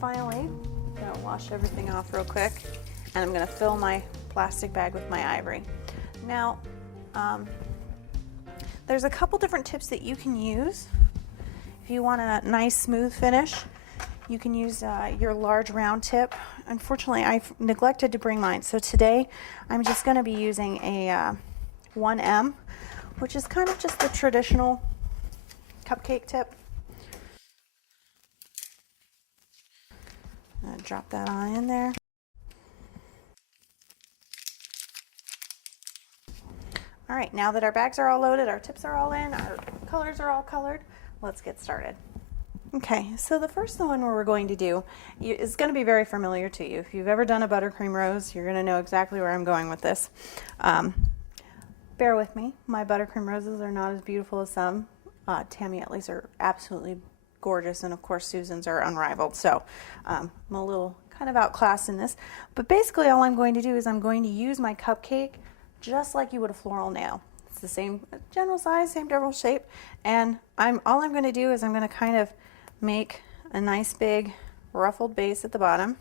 finally, I'm gonna wash everything off real quick, and I'm gonna fill my plastic bag with my ivory. Now, there's a couple different tips that you can use. If you want a nice smooth finish, you can use your large round tip. Unfortunately, I've neglected to bring mine, so today I'm just gonna be using a 1M, which is kind of just the traditional cupcake tip. I'm gonna drop that on in there. All right, now that our bags are all loaded, our tips are all in, our colors are all colored, let's get started. Okay, so the first one we're going to do is going to be very familiar to you. If you've ever done a buttercream rose, you're going to know exactly where I'm going with this. Bear with me, my buttercream roses are not as beautiful as some. Tammy Utley's are absolutely gorgeous, and of course Susan's are unrivaled, so I'm a little kind of outclassed in this. But basically all I'm going to do is I'm going to use my cupcake just like you would a floral nail. It's the same general size, same general shape, and all I'm going to do is I'm going to kind of make a nice big ruffled base at the bottom,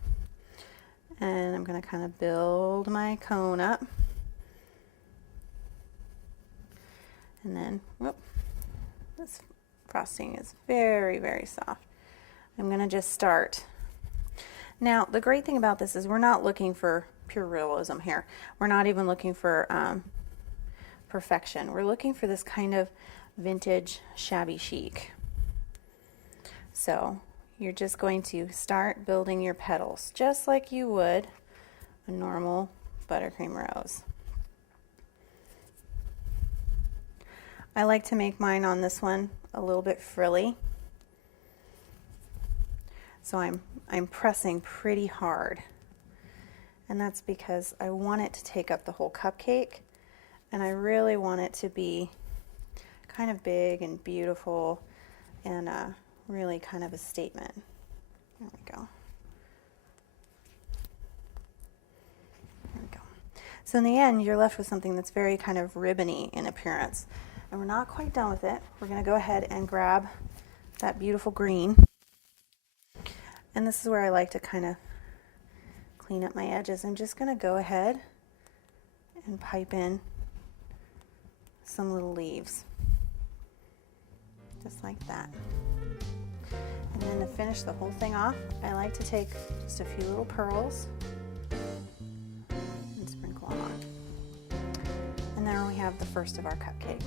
and I'm going to kind of build my cone up, and then whoop, this frosting is very, very soft. I'm going to just start. Now the great thing about this is we're not looking for pure realism here. We're not even looking for perfection. We're looking for this kind of vintage shabby chic. So you're just going to start building your petals just like you would a normal buttercream rose. I like to make mine on this one a little bit frilly. So I'm pressing pretty hard. And that's because I want it to take up the whole cupcake, and I really want it to be kind of big and beautiful and really kind of a statement. There we go. There we go. So in the end, you're left with something that's very kind of ribbony in appearance. And we're not quite done with it. We're going to go ahead and grab that beautiful green. And this is where I like to kind of clean up my edges. I'm just going to go ahead and pipe in some little leaves, just like that. And then to finish the whole thing off, I like to take just a few little pearls and sprinkle them on. And there we have the first of our cupcakes.